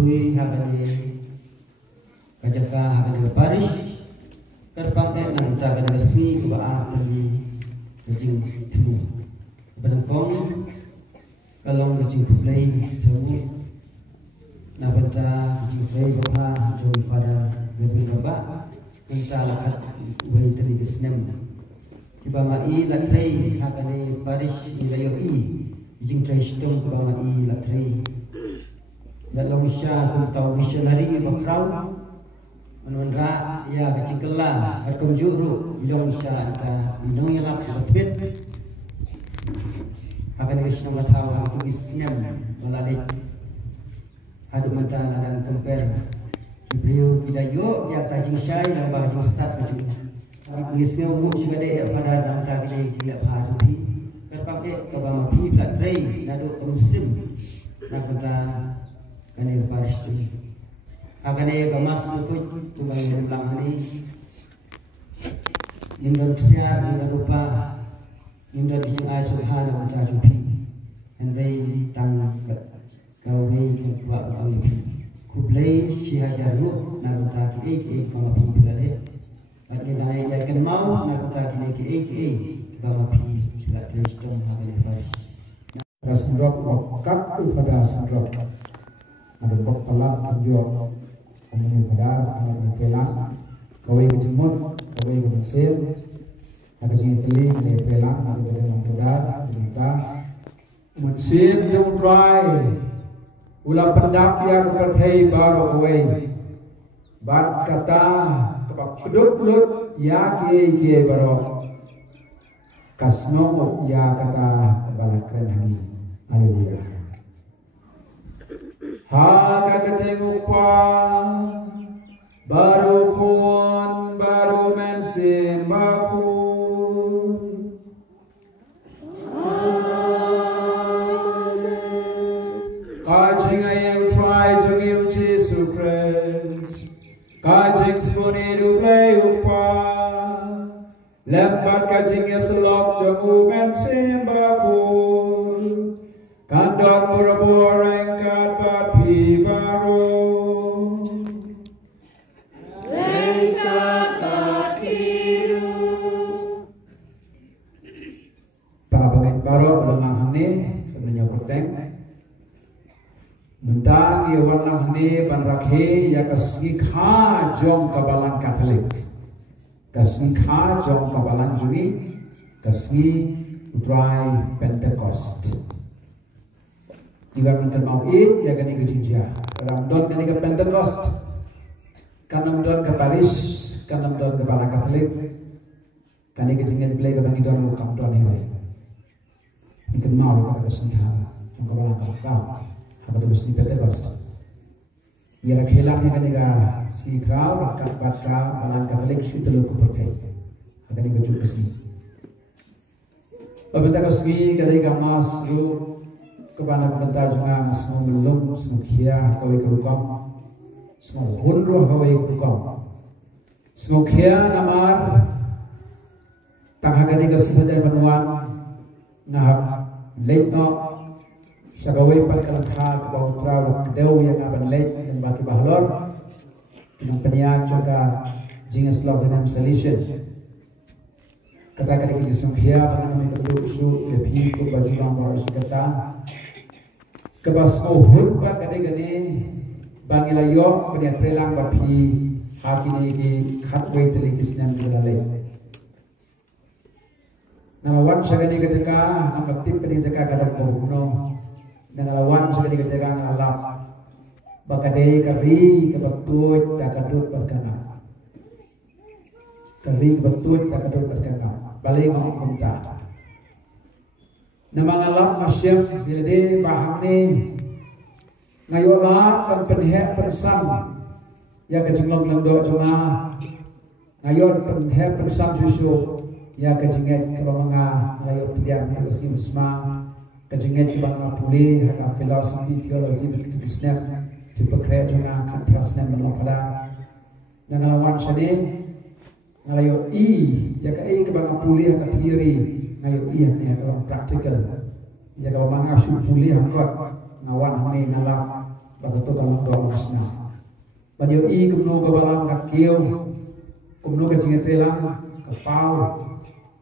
tui hakani kajaka hakani parish kerpang nang takani si ba tali kajing tu benangkong kalong kajing play semua nabanta jifai bapa jom pada lebih bapa kita lakat wei tali kesnem kiba mai latrei hakani parish ilayo i jing trai stom kiba mai latrei dalam sya kum tau missionary bakrau menundra ya kecikela akum juru ilong sya ta indong yalap bapit hakani kesnem gatau hakum isnem melalui adu mata dan compare Ibriu tidak yo ya tajing syai dan bahasa start itu Inggrisnya umum juga deh pada dalam kaki dia pada pi terpakai ke bawah pi plat tray nado musim nak kata kane paris tu agane gamas ikut tu bang belang ni Indonesia dengan lupa Indonesia ai subhanahu wa ta'ala pi and they tang kau ni kuat kau ni kublai syihajar lu nak kata ki kama pi plat Bagi naik yang kena mau nak kita kini ke bama pi sudah teristong hari faris. Rasndok wakap pada sandok. Ada bok pelak anjur kami pada anak pelang. Kawai kejemut, kawai kemesir. Ada jing teli ni pelang ada pada pada kita. Mesir jom try. Ulah pendap ya kepercayai baru kawai. Bat kata pedut ya ke barok kasno ya kata balakren hani haleluya ha kata tengupa baru pun baru mensin baku kajing ayam try to give Jesus praise kajing sepuni duplay upa lembat kajing selok jamu mensin bakul kandon pura-pura rengkat bapi baru rengkat bapiru para pengen baru dalam ini sebenarnya perteng mentang ia warna ini panrakhe ya kasih kha jom kabalan Katolik kasih kha jom kabalan juni kasih utrai Pentecost jika mental mau ya kani ke jinja Ramadan kani ke Pentecost kanam don ke Paris kanam don ke bala Katolik kani ke jinja play ke bangi don kam don ini ikan mau ke kasih kha jom kabalan Katolik apa tu si Pentecost ia rakhelaknya ketika si kau rakat baca balan Katolik itu lu kepercayaan akan ikut besi Pentecost ni ketika mas lu kepada pemerintah juga semua belum semua kia kau ikut semua hundruh kau ikut semua kia namar tak ketika sebenarnya penuan nah leitno Sagawai pada kalangkha kebau trau kedau yang aban leit yang baki bahlor yang peniak juga jingas law dengan solution kata kali kita sungkhia mengenai kedua usul lebih ke baju ramah kata kebas ohun pada kali bangilayo peniak prelang bapi hati ni di khatway telikis yang berlalai nalawan sagani ketika nampaktif peniak jaga kadang berbunuh dengan lawan sudah dikerjakan alam bakadei kari kebetut tak kadut berkena kari kebetut tak kadut berkena balik mau minta nama alam masyam dilade bahang ni ngayola dan penhek persam ya kejenglang lendo cuma ngayon penhek persam susu ya kejengek keromanga ngayon pediam harus musma kejengit bang apuli hak filosofi teologi berkisnes dipekre juga kan prasnen melopada dengan lawan sini ngalayo i ya kai ke bang apuli hak teori ngayo i hak orang praktikal ya kalau manga su puli hak ngawan ini ngalap bagaimana dalam doa masna. Banyo I kumno kabalang kakiyo, kumno kajingetelang kapau,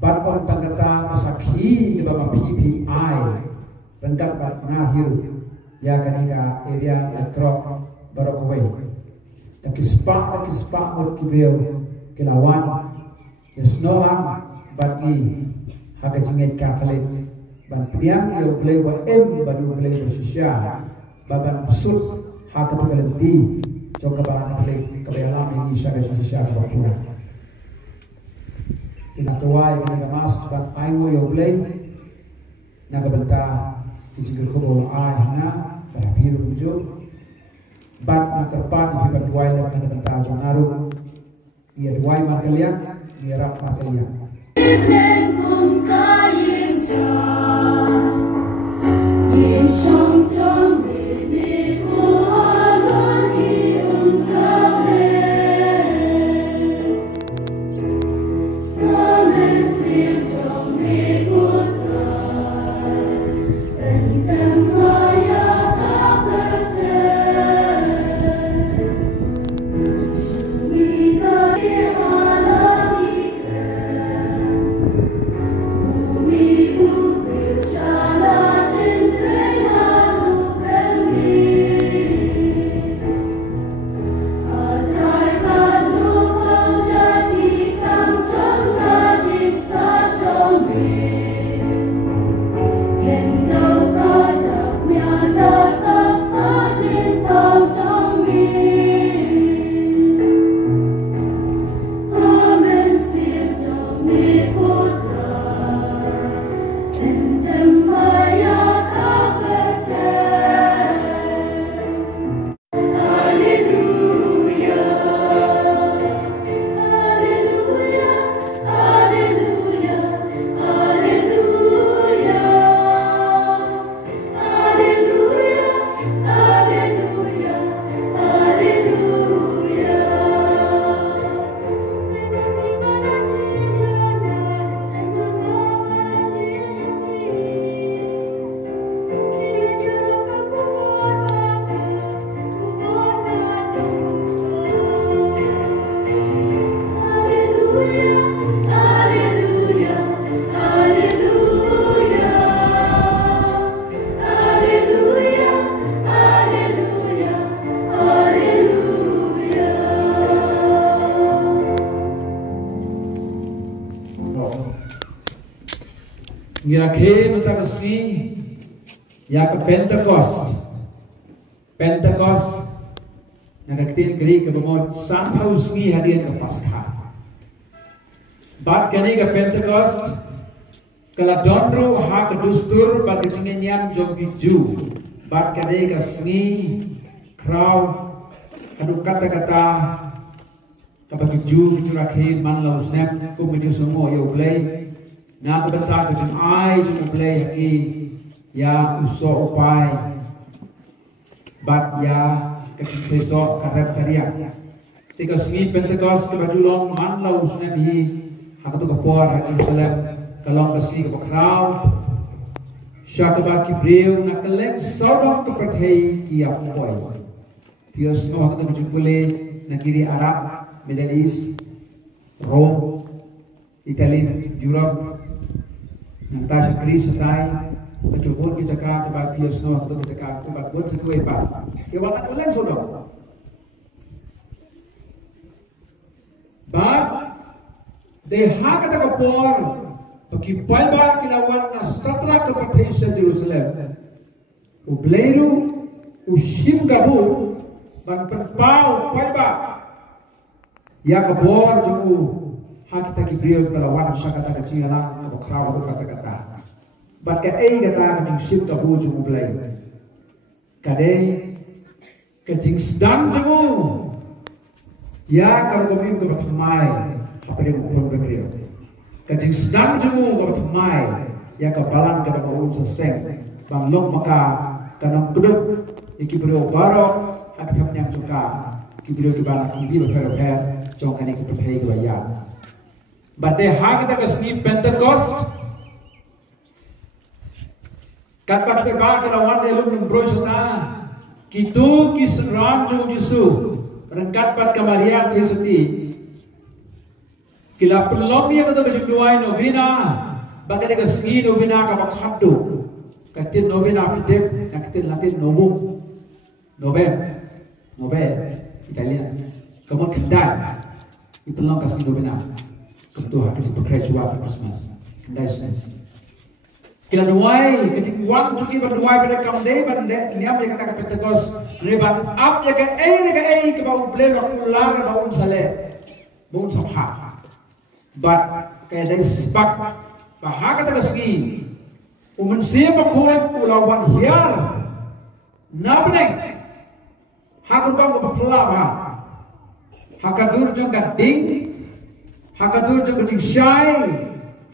bat on tangata kasakhi kebama PPI, rengkat bat ngahir, ya kanika area electro barokowai. Nakispak mut kibriyo kilawan, yasnohan bat ni hakajinget Katolik, ban priang yo belai wa badu belai bersisya, baban besut hakatukalenti. Coba bahan kebayalan ini syariat Indonesia berpura. Kita tuai kita mas bat aingo yo play naga benta kijigil ko ai na para biru ujo bat na terpat di bat tuai naga benta jonaru dia tuai makalian dia rap makalian. Ngirakhe nutakasmi ya ke Pentecost nagaktin kri ke bamot samhausmi hadian ke Paskah. Bat kani ke Pentecost kala donro ha ke dustur bat ketingenyan jom kiju. Bat kani ke sni kraw adu kata-kata kapag kiju rakhe manlaw snap kumidyo sumo yo play. Na kebentar ke jemai jemu play lagi ya uso upai bat ya ketisesok karet kariak tika sini Pentecost ke bajulong manlau sunabi aku tu kapor hati seleb kalong besi ke crowd syakaba kibreu na kelek sorok ke perthei kia poi pios no aku tu bajupule negeri Arab Middle East Rome Italy Europe Natasha Chris Satai, Betul kita kah tempat Pius Noah atau kita kah tempat buat sesuai pak. Kewangan ulang sudah. But they hak kata kapor, bagi palba kinawan na stratra kepercayaan Jerusalem. Ubleiru, ushim gabu, bang perpau palba. Ya kapor jumu. Hak kita kibriyo kalawan siya kata kecil lang kabakraw kata-kata. But kaya kata kajing ship ka bujo mo blay. Kadai kajing sedang jemu. Ya kalau kami bertamai apa dia ngomong kibriyo. Kajing sedang jemu bertamai ya kabalan kada mau seseng. Bang long maka kanang tuduk ikibriyo baro hak tamnyang suka kibriyo kibana kibriyo per jong kani kibriyo kibaya. But they have the sni Pentecost. Kat pak pe ba kira wan de lum brojota Kitu kisran jo Yesus rengkat pat kamaria tesuti. Kila pelom ya kata baju duai novena, bagai dekat segi novena ka bakhadu, katin novena kitek, katin latin novum, Nobel, Italian, kamu kendai, itu pelom kasih novena, kebetulan kita berkerja Christmas, kendai sini. Kila duai, ketika wan cuci berduai pada kamdei, pada niam yang kata Pentecost, reban up ya ke bau beli waktu ular bau sale, bau sabha. But kaya dari sebab bahagia terusgi, umensia makuat ulawan hiar, nabneng, hakur bang berpelaba, hakadur juga ding, hakadur juga ding syai,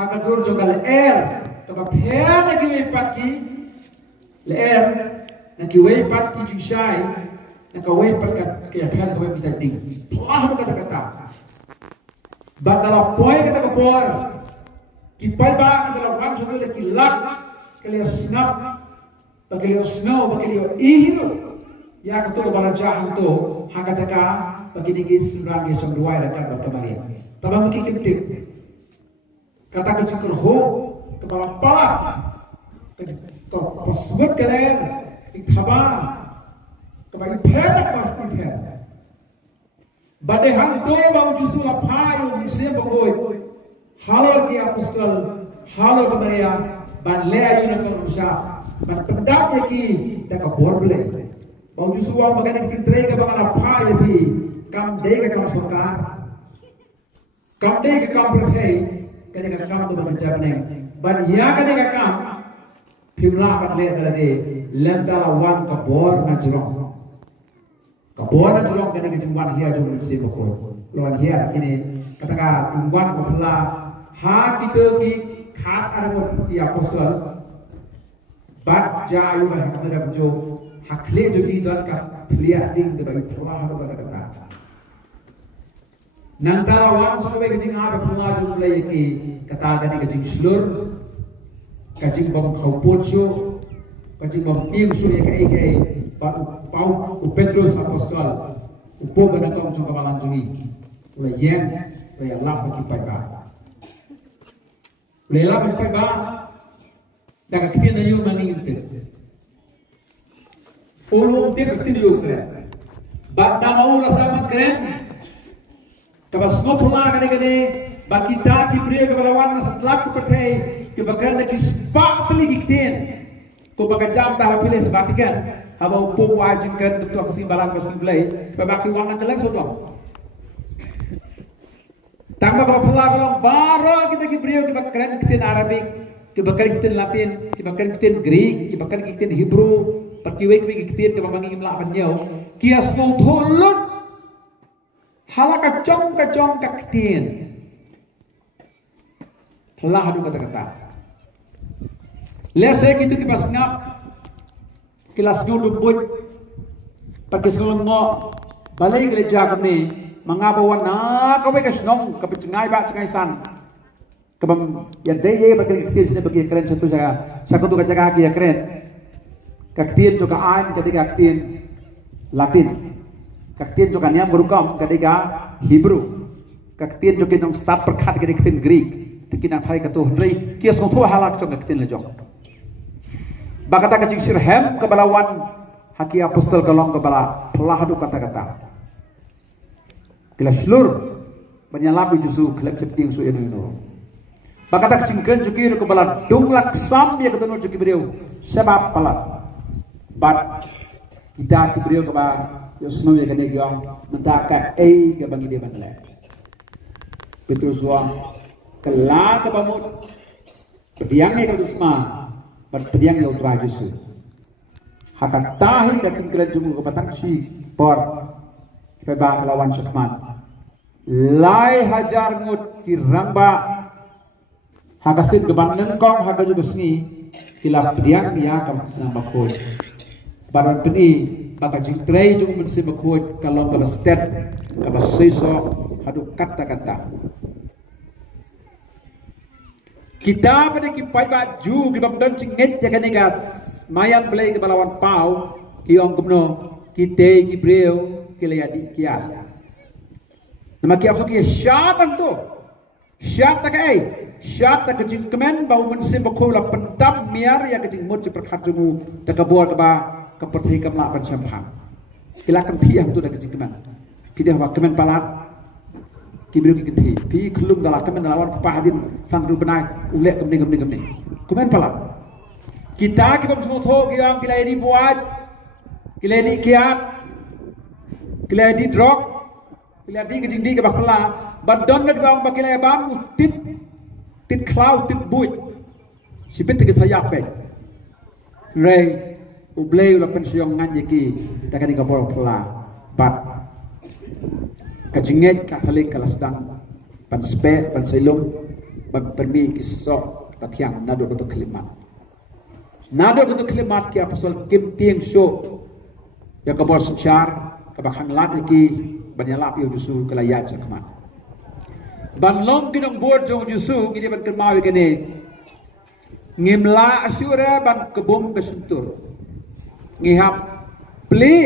hakadur juga leer. Kapa pher na kiway pat ki leer na kiway pat ki jingshay na kaway pat kaya pher na kaway kita ding plah mo kata bagala poy kata kapoy kipay ba kata wan so kala kilak kala snap bakali snow bakali ihiro ya kato bala jahan to hakataka bakini ki simran ge som duai rakat bakabari tabang ki kiptip kata kecikor ho kepala pala, tersebut keren, dikhabar, kembali perak masuk perak. Badai hantu bau justru apa yang bisa berbuat, halal dia apostol, halal kemerya, ban lea yang nak berusaha, ban pendak lagi, tak kabur boleh. Bau justru orang bagai nak cintai ke bagai apa yang di, kam deh ke kam sokar, kam deh ke kam berhei, kerana kam tu berbicara neng. But ya kan dia kam pimla kat le tadi lentala wan kabor na jerong kan dia jumban hia jom si boko lawan hia ini katakan jumban pemla ha kita ki khat arbo di apostol bat jayu ban hamera jo hakle jo di dan ka plia ding de bagi pula ha kata nantara wan sampai ke jing ha pemla jo mulai ki kata tadi ke jing slur kacing bang kau pocho, kacing bang tiang suria kai pau Petrus apostol, upo gana kau cuma kawalan jui, ulai yen, ulai lap bagi pai ba, dah ketian ayu mani itu, ulu dia ketian ayu keren, bat nama ulu sama keren, kabas ngopula kene, bakita kibri kebalawan setelah kupakai. Kebakan nak ispak peli dikten, ko bagajam dah pilih sebatikan, haba upo wajibkan betul kesimbalan kesimbalai, pebaki wang nak kelang sodom. Tangga kalau pelah kalau baru kita kibrio kebakan kita Arabik, kebakan kita Latin, kebakan kita Greek, kebakan kita Hebrew, perkiwai kita kebakan imla penyau, kias ngutulun, halak kacong kaktin. Telah adu kata-kata. Lesai kita kipas ngap kelas dulu pun pakai sekolah ngok balai gereja kami mengabawan nak kau bekas nong kepencengai bak cengai san kebam yang daya bagi kecil sini bagi keren satu saya tu kaca kaki ya keren kaktin juga an ketika kaktin Latin kaktin juga niam berukam ketika Hebrew kaktin juga nong start perkat ketika kaktin Greek tikinan hai katu hendrai kias ngotho halak cong kaktin lejong bakata kecing sirhem kebalawan haki apostol kalong kebala pelahadu kata-kata kila slur menyalapi jusu kelep cepting su inu bakata kecing kenjuki kebala dunglak sam ya ketemu juki beliau sebab pala bat kita beliau kebala yosno ya kene gyong mentaka ke bangi dia banle betul suang kelak kebamut pediangnya ke dusma berpediang yang utara Yesus hakan tahi dan cingkran jumlah kebatang si por kebang lawan syakman lai hajar ngut kiramba hakasin kebang nengkong haka juga seni hilaf pediang dia akan senang bakut barang peni baka jingkrai jumlah mensi bakut kalau kebaset kebaseso hadu kata-kata kita pada kipai baju kita berdon cinget jaga negas mayat belai ke balawan pau ki ong kumno ki te ki breu ki le adi kia nama ki apso ki syat anto syat tak ai syat tak jing kemen bau mensim bako la pendam miar ya jing mut perkhat jumu tak kabor ka ba ka perthi kamla pan champang kila kan thi am tu dak jing kemen ki dia wa kemen palat ki breu ki thi pi khulum dala kemen lawan ka hadin sang ru benai ulek kemni kemen palat kita ki bam semua tho ki ang kila ini buat kila ini kiat kila ini drog kila ini ke jing di ke bakla badon nak bang bakila bang tit cloud tit buit sipit ke saya pe rei ublei la pensiong ngan yeki takani ka por pla bat ka jinget ka thalik kala sedang pan spe pan silung ban permi kiso patiang nado betul kelimat ki apostol kim tieng sho ya ka bos char ka bakhang lat ki banyalap yo jusu kala ya chakman ban long kinong board jong jusu kini ban kemawi kene ngimla asyura ban kebom kesuntur ngihap ple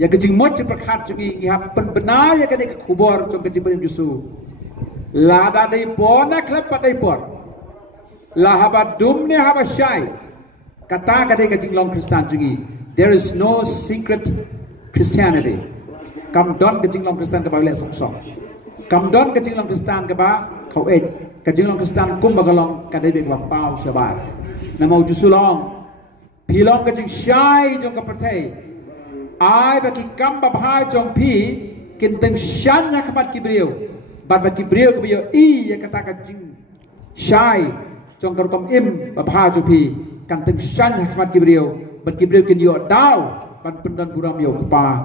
ya kejing mot perkhat jungi ngihap penbena ya kene ke kubor jong kejing ban jusu lada dai pona klep padai por la haba dumne haba syai kata kadai kejing long Kristen jungi there is no secret Christianity kam don kejing long Kristen ka bale sok kam don kejing long Kristen ka ba khau et kejing long Kristen kum bagalong kadai be ba pau shabar na mau jusulong pilong kejing syai jong ka pertai ai ba ki kam ba bha jong pi kin teng shan ya kapat kibriu bat ba kibriu ka bio I ya kata kejing syai jong ka kom im ba bha jong pi kan teng shan ya kapat kibriu bat kibriu kin yo dau ban pendan buram yo pa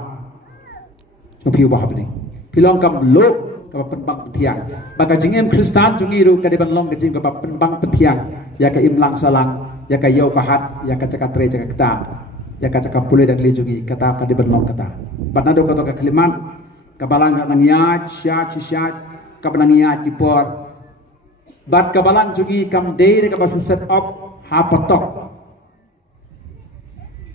jong pi ba habni pilong kam lok ka penbang petiang baka jingem Kristen jungiru ka deban long kejing ka penbang petiang ya ka imlang salang ya ka yo ka hat ya ka cakap tre cakap kata ya ka cakap pule dan lejungi kata ka deban long kata batnado ka to ka kalimat ka balang ka nangyat syat ka banangyat tipor bat ka balang jungi kam deire ka basusat op ha patok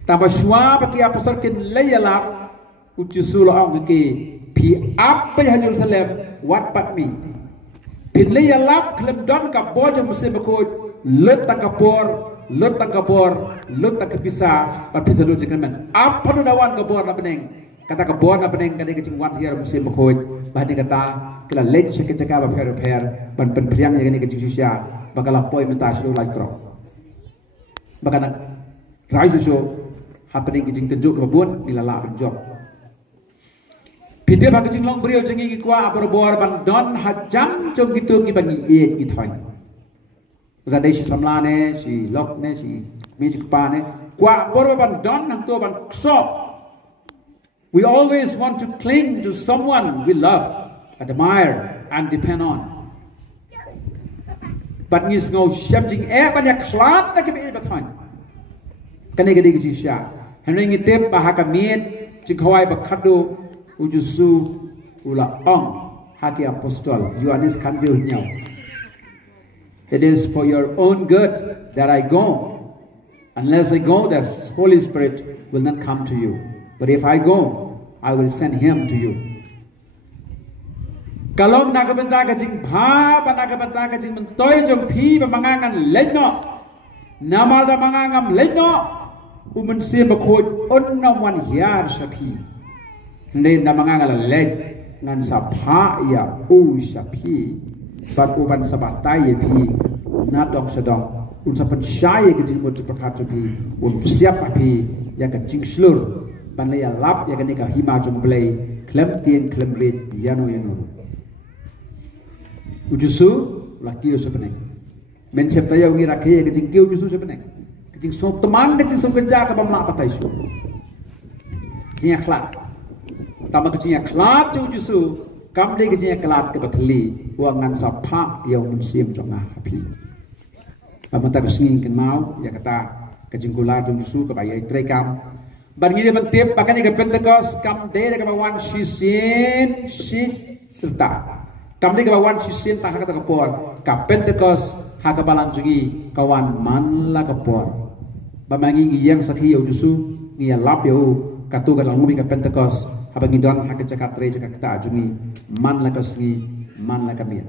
tabaswa baki apostol kin layalap ujusul ong ke pi apa yang Jerusalem wat patmi pin layalap klem don ka bojo musim ko lut takapor lut takapisa papisa do jekaman apa do dawan ka bor na beneng kata ka bor na beneng kade kecing wat hier musim ko bahdi kata kala lech ke caka ba fer ban pen priang yang ni kecing sisya bakala poi menta sido like kro bakana rise show happening kecing tejuk ka bon dilala benjok Pidya bagi jinglong beriau jengi ki kwa berbor ban don hajam jong gitu ki bagi e ki thoin. Tadi si samlane si lokne si mi kupane kwa bor ban don nang to ban kso. We always want to cling to someone we love, admire and depend on. But ngis ngau syam jing ban ya khlat na ki be ba thoin. Kane ke di ki sha. Henry ngitep bahaka miet jing khawai ba khadu ujusu ula ong haki apostol Yohanes kan nyau. It is for your own good that I go. Unless I go, the Holy Spirit will not come to you. But if I go, I will send him to you. Kalau nakabenta kajing bha nakabenta kajing mentoy jong phi ba mangangan leno namal da mangangam leno umen se bakhoj onna wan hiar shapi nên na mangangal leg ngan sapha ya u shapi bat uban sabatai ye phi na dong sedong un sapan syai ke jing mut prakhat pi un siap phi ya ka jing slur ban le ya lap ya ka ni ka hima jong play klem tien klem red yano ujusu la kiyo sepeneng men chep ta ya wi rakhe ke jing kiyo ujusu sepeneng ke jing so teman ke jing so kerja ka bam la patai su jing khlat tama kecingnya kelat tu jusu kam de kecingnya kelat ke batli wangan sapha yang musim jongah api amata kesingin kenau ya kata kecing gula tu jusu ke bayai trekam bagi dia mentip bahkan ke Pentecost kam de ke bawan sisin si serta kam de ke bawan sisin tak kata kepor ka Pentecost ha ka balan jugi kawan man la kepor bamangi yang sakhi jusu ngi lap yo katu ga langumi ka Pentecost habangi don hak cakatre cakak kita ajungi man la kasngi man la kamia